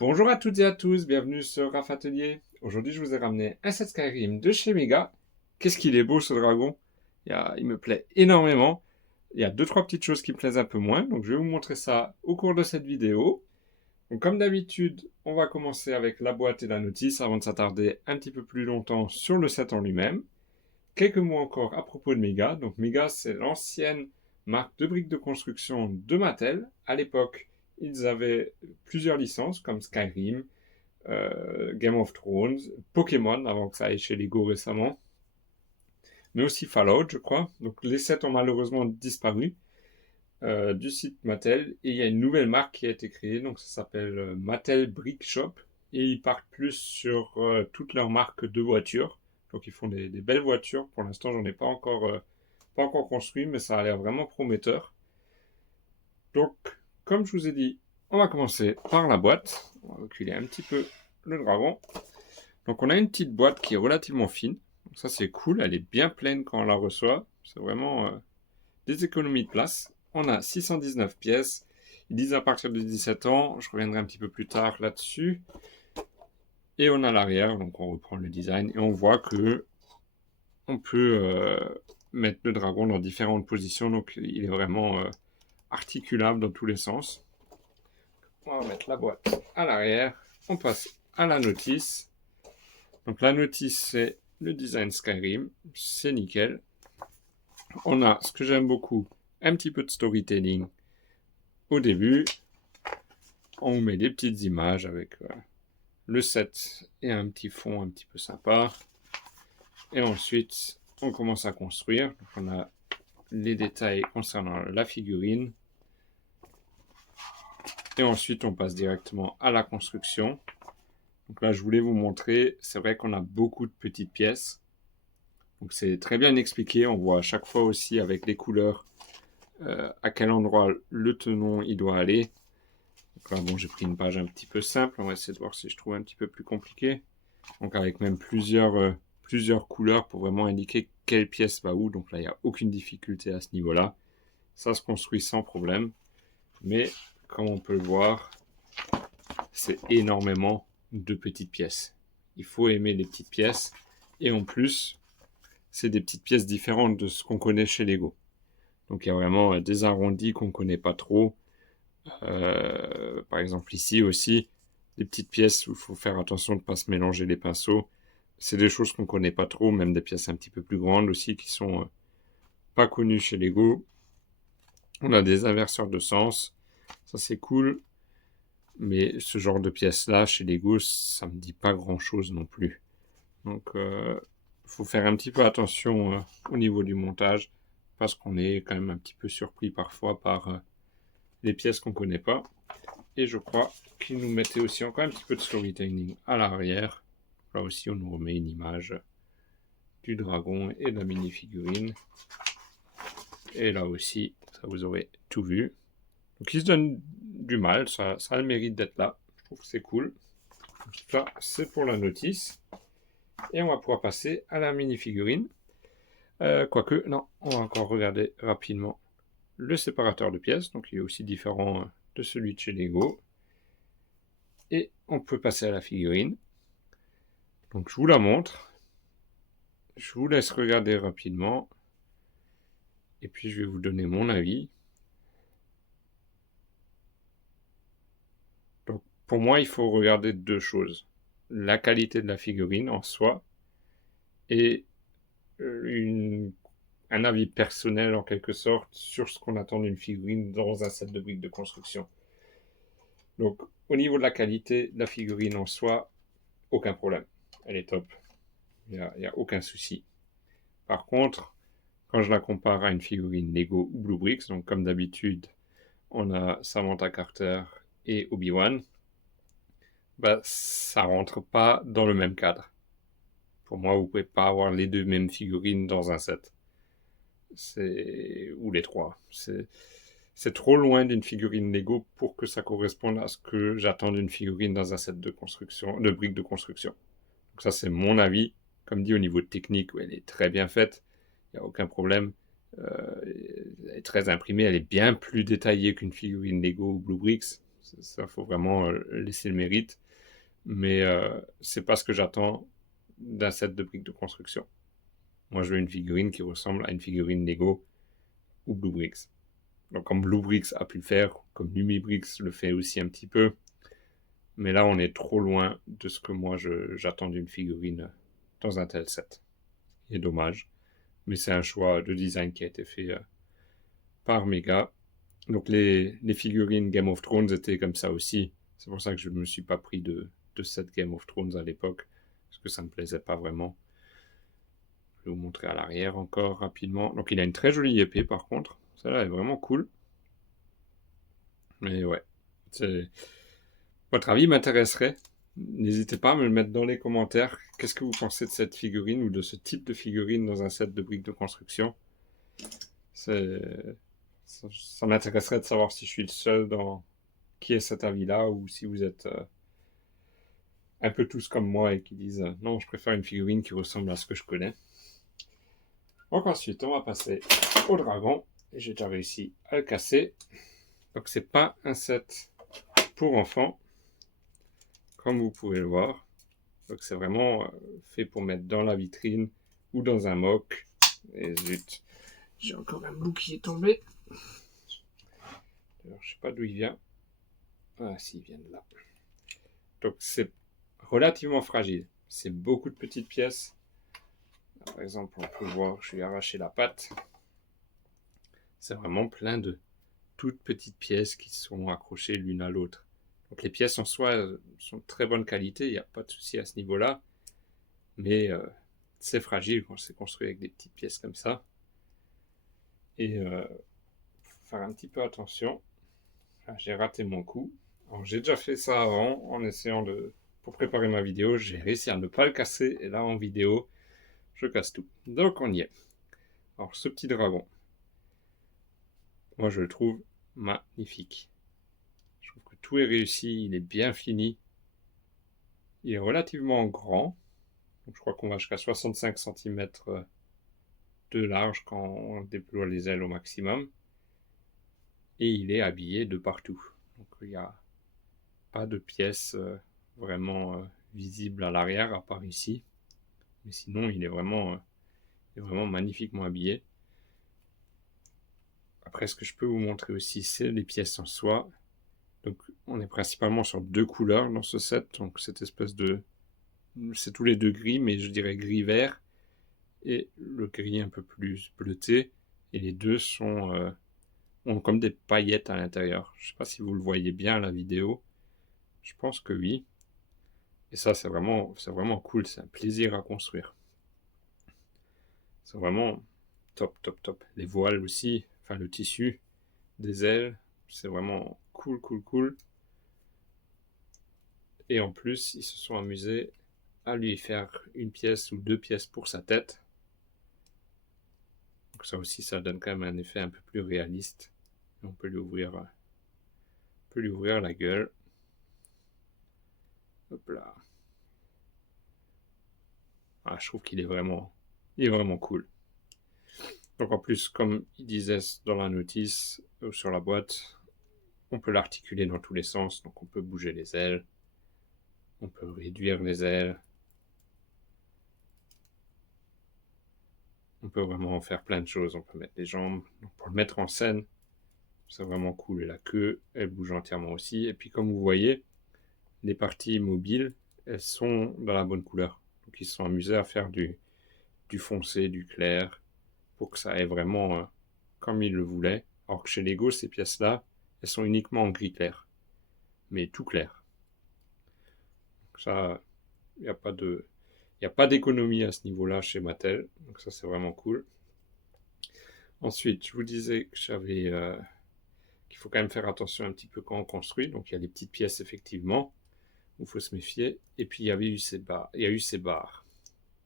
Bonjour à toutes et à tous, bienvenue sur Raph Atelier. Aujourd'hui, je vous ai ramené un set Skyrim de chez Mega. Qu'est-ce qu'il est beau ce dragon. Il me plaît énormément. Il y a deux, trois petites choses qui me plaisent un peu moins, donc je vais vous montrer ça au cours de cette vidéo. Donc, comme d'habitude, on va commencer avec la boîte et la notice avant de s'attarder un petit peu plus longtemps sur le set en lui-même. Quelques mots encore à propos de Mega. Donc Mega, c'est l'ancienne marque de briques de construction de Mattel. À l'époque, ils avaient plusieurs licences comme Skyrim, Game of Thrones, Pokémon, avant que ça aille chez Lego récemment, mais aussi Fallout, je crois. Donc les sets ont malheureusement disparu du site Mattel, et il y a une nouvelle marque qui a été créée, donc ça s'appelle Mattel Brick Shop, et ils partent plus sur toutes leurs marques de voitures. Donc ils font des belles voitures. Pour l'instant, j'en ai pas encore construit, mais ça a l'air vraiment prometteur. Donc, comme je vous ai dit, on va commencer par la boîte. On va reculer un petit peu le dragon. Donc on a une petite boîte qui est relativement fine. Donc ça c'est cool, elle est bien pleine quand on la reçoit. C'est vraiment des économies de place. On a 619 pièces. Ils disent à partir de 17 ans. Je reviendrai un petit peu plus tard là-dessus. Et on a l'arrière, donc on reprend le design et on voit que on peut mettre le dragon dans différentes positions. Donc il est vraiment articulable dans tous les sens. On va mettre la boîte à l'arrière. On passe à la notice. Donc la notice, c'est le design Skyrim. C'est nickel. On a, ce que j'aime beaucoup, un petit peu de storytelling au début. On met des petites images avec le set et un petit fond un petit peu sympa. Et ensuite, on commence à construire. Donc on a les détails concernant la figurine. Et ensuite, on passe directement à la construction. Donc là, je voulais vous montrer, c'est vrai qu'on a beaucoup de petites pièces. Donc c'est très bien expliqué. On voit à chaque fois aussi avec les couleurs à quel endroit le tenon il doit aller. Donc là, bon, j'ai pris une page un petit peu simple. On va essayer de voir si je trouve un petit peu plus compliqué. Donc avec même plusieurs couleurs pour vraiment indiquer quelle pièce va où. Donc là, il n'y a aucune difficulté à ce niveau-là. Ça se construit sans problème. Mais comme on peut le voir, c'est énormément de petites pièces. Il faut aimer les petites pièces. Et en plus, c'est des petites pièces différentes de ce qu'on connaît chez Lego. Donc il y a vraiment des arrondis qu'on ne connaît pas trop. Par exemple ici aussi, des petites pièces où il faut faire attention de ne pas se mélanger les pinceaux. C'est des choses qu'on ne connaît pas trop, même des pièces un petit peu plus grandes aussi qui sont pas connues chez Lego. On a des inverseurs de sens, ça c'est cool. Mais ce genre de pièces-là, chez Lego, ça me dit pas grand-chose non plus. Donc, faut faire un petit peu attention au niveau du montage, parce qu'on est quand même un petit peu surpris parfois par les pièces qu'on connaît pas. Et je crois qu'ils nous mettaient aussi encore un petit peu de storytelling à l'arrière. Là aussi, on nous remet une image du dragon et de la mini-figurine. Et là aussi, ça vous aurez tout vu. Donc, ils se donnent du mal, ça a le mérite d'être là. Je trouve que c'est cool. Donc, ça, c'est pour la notice. Et on va pouvoir passer à la mini-figurine. Quoique, non, on va encore regarder rapidement le séparateur de pièces. Donc, il est aussi différent de celui de chez Lego. Et on peut passer à la figurine. Donc, je vous la montre. Je vous laisse regarder rapidement. Et puis, je vais vous donner mon avis. Donc, pour moi, il faut regarder deux choses. La qualité de la figurine en soi et un avis personnel en quelque sorte sur ce qu'on attend d'une figurine dans un set de briques de construction. Donc au niveau de la qualité de la figurine en soi, aucun problème. Elle est top. Il n'y a aucun souci. Par contre, quand je la compare à une figurine Lego ou Blue Bricks, donc comme d'habitude, on a Samantha Carter et Obi-Wan, bah, ça rentre pas dans le même cadre. Pour moi, vous pouvez pas avoir les deux mêmes figurines dans un set. Ou les trois. C'est trop loin d'une figurine Lego pour que ça corresponde à ce que j'attends d'une figurine dans un set de construction, de briques de construction. Donc ça, c'est mon avis. Comme dit, au niveau technique, elle est très bien faite. Il n'y a aucun problème. Elle est très imprimée. Elle est bien plus détaillée qu'une figurine Lego ou Blue Bricks. Ça, faut vraiment laisser le mérite. Mais c'est pas ce que j'attends d'un set de briques de construction. Moi, je veux une figurine qui ressemble à une figurine Lego ou Blue Bricks. Donc, comme Blue Bricks a pu le faire, comme Lumibrix le fait aussi un petit peu. Mais là, on est trop loin de ce que moi, j'attends d'une figurine dans un tel set. C'est dommage. Mais c'est un choix de design qui a été fait par Mega. Donc, les figurines Game of Thrones étaient comme ça aussi. C'est pour ça que je ne me suis pas pris de set Game of Thrones à l'époque. Parce que ça ne me plaisait pas vraiment. Je vais vous montrer à l'arrière encore rapidement. Donc, il a une très jolie épée par contre. Celle-là est vraiment cool. Mais ouais. Votre avis m'intéresserait. N'hésitez pas à me le mettre dans les commentaires. Qu'est-ce que vous pensez de cette figurine ou de ce type de figurine dans un set de briques de construction? Ça m'intéresserait de savoir si je suis le seul qui ait cet avis-là ou si vous êtes un peu tous comme moi et qui disent non, je préfère une figurine qui ressemble à ce que je connais. Donc ensuite, on va passer au dragon. Et j'ai déjà réussi à le casser. Donc c'est pas un set pour enfants, comme vous pouvez le voir. Donc c'est vraiment fait pour mettre dans la vitrine ou dans un mock. Et zut, j'ai encore un bout qui est tombé. Alors, je sais pas d'où il vient. Ah si, il vient de là. Donc c'est relativement fragile. C'est beaucoup de petites pièces. Par exemple, on peut voir, je lui ai arraché la patte. C'est vraiment plein de toutes petites pièces qui sont accrochées l'une à l'autre. Donc les pièces en soi sont de très bonne qualité, il n'y a pas de souci à ce niveau-là. Mais c'est fragile quand c'est construit avec des petites pièces comme ça. Et faut faire un petit peu attention. Là, j'ai raté mon coup. Alors j'ai déjà fait ça avant en essayant pour préparer ma vidéo. J'ai réussi à ne pas le casser. Et là en vidéo, je casse tout. Donc on y est. Alors ce petit dragon, moi je le trouve magnifique. Je trouve que tout est réussi, il est bien fini. Il est relativement grand. Donc, je crois qu'on va jusqu'à 65 cm de large quand on déploie les ailes au maximum. Et il est habillé de partout. Donc il n'y a pas de pièces vraiment visibles à l'arrière, à part ici. Mais sinon, il est vraiment magnifiquement habillé. Après, ce que je peux vous montrer aussi, c'est les pièces en soi. Donc, on est principalement sur deux couleurs dans ce set. Donc, cette espèce de... C'est tous les deux gris, mais je dirais gris-vert. Et le gris un peu plus bleuté. Et les deux ont comme des paillettes à l'intérieur. Je ne sais pas si vous le voyez bien à la vidéo. Je pense que oui. Et ça, c'est vraiment cool. C'est un plaisir à construire. C'est vraiment top, top, top. Les voiles aussi, enfin le tissu des ailes, c'est vraiment cool, cool, cool. Et en plus, ils se sont amusés à lui faire une pièce ou deux pièces pour sa tête. Donc ça aussi, ça donne quand même un effet un peu plus réaliste. On peut lui ouvrir la gueule. Hop là. Ah, je trouve qu'il est vraiment cool. Donc en plus, comme il disait dans la notice ou sur la boîte, on peut l'articuler dans tous les sens. Donc on peut bouger les ailes, on peut réduire les ailes, on peut vraiment en faire plein de choses. On peut mettre les jambes. Donc pour le mettre en scène, c'est vraiment cool. Et la queue, elle bouge entièrement aussi. Et puis comme vous voyez, les parties mobiles, elles sont dans la bonne couleur. Donc ils se sont amusés à faire du foncé, du clair, pour que ça ait vraiment comme ils le voulaient. Alors que chez Lego, ces pièces-là, elles sont uniquement en gris clair. Mais tout clair. Donc ça, il n'y a pas d'économie à ce niveau-là chez Mattel. Donc ça, c'est vraiment cool. Ensuite, je vous disais que qu'il faut quand même faire attention un petit peu quand on construit. Donc il y a les petites pièces, effectivement, où il faut se méfier. Et puis il y a eu ces barres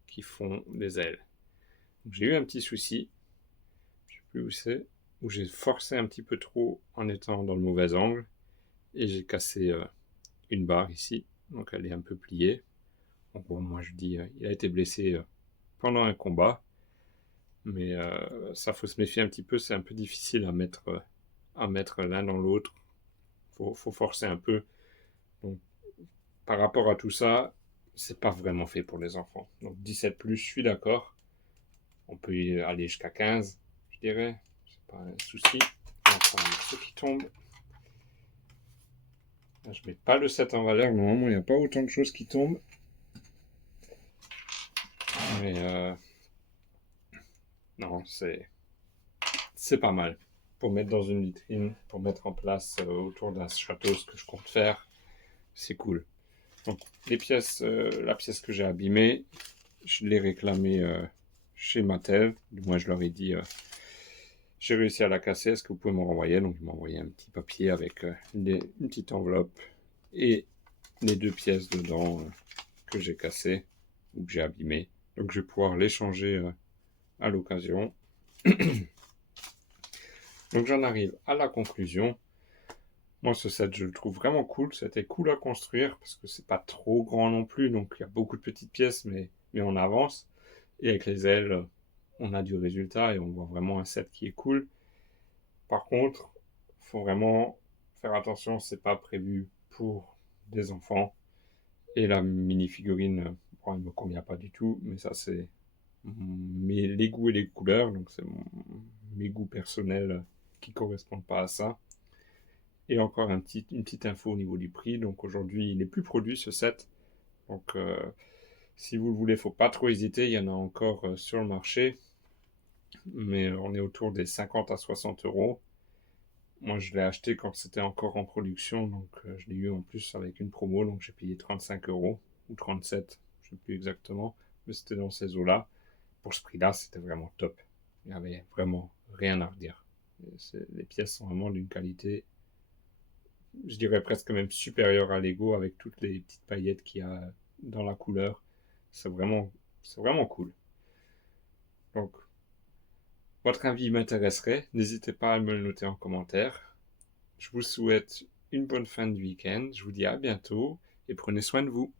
qui font des ailes. J'ai eu un petit souci, je ne sais plus où c'est, où j'ai forcé un petit peu trop en étant dans le mauvais angle. Et j'ai cassé une barre ici. Donc elle est un peu pliée. Donc bon, moi je dis, il a été blessé pendant un combat. Mais ça, faut se méfier un petit peu. C'est un peu difficile à mettre l'un dans l'autre. faut forcer un peu. Donc, par rapport à tout ça, c'est pas vraiment fait pour les enfants. Donc 17 plus, je suis d'accord. On peut y aller jusqu'à 15, je dirais. C'est pas un souci. On va prendre ceux qui tombent. Là, je mets pas le 7 en valeur. Normalement, il n'y a pas autant de choses qui tombent. Mais non, c'est pas mal. Pour mettre dans une vitrine, pour mettre en place autour d'un château ce que je compte faire, c'est cool. Donc les pièces, la pièce que j'ai abîmée, je l'ai réclamée chez Mattel. Moi, je leur ai dit, j'ai réussi à la casser, est-ce que vous pouvez me renvoyer? Donc, ils m'ont envoyé un petit papier avec une petite enveloppe et les 2 pièces dedans que j'ai cassées ou que j'ai abîmées. Donc, je vais pouvoir les changer à l'occasion. Donc, j'en arrive à la conclusion. Moi, ce set, je le trouve vraiment cool. C'était cool à construire parce que c'est pas trop grand non plus. Donc, il y a beaucoup de petites pièces, mais on avance. Et avec les ailes, on a du résultat et on voit vraiment un set qui est cool. Par contre, il faut vraiment faire attention, c'est pas prévu pour des enfants. Et la mini-figurine, bon, elle me convient pas du tout, mais ça c'est les goûts et les couleurs, donc c'est mes goûts personnels qui correspondent pas à ça. Et encore une petite info au niveau du prix, donc aujourd'hui il n'est plus produit ce set, donc si vous le voulez, faut pas trop hésiter, il y en a encore sur le marché, mais on est autour des 50 à 60 euros. Moi, je l'ai acheté quand c'était encore en production, donc je l'ai eu en plus avec une promo, donc j'ai payé 35 euros ou 37, je ne sais plus exactement, mais c'était dans ces eaux-là. Pour ce prix-là, c'était vraiment top. Il n'y avait vraiment rien à redire. Les pièces sont vraiment d'une qualité, je dirais presque même supérieure à Lego avec toutes les petites paillettes qu'il y a dans la couleur. C'est vraiment cool. Donc, votre avis m'intéresserait. N'hésitez pas à me le noter en commentaire. Je vous souhaite une bonne fin de week-end. Je vous dis à bientôt et prenez soin de vous.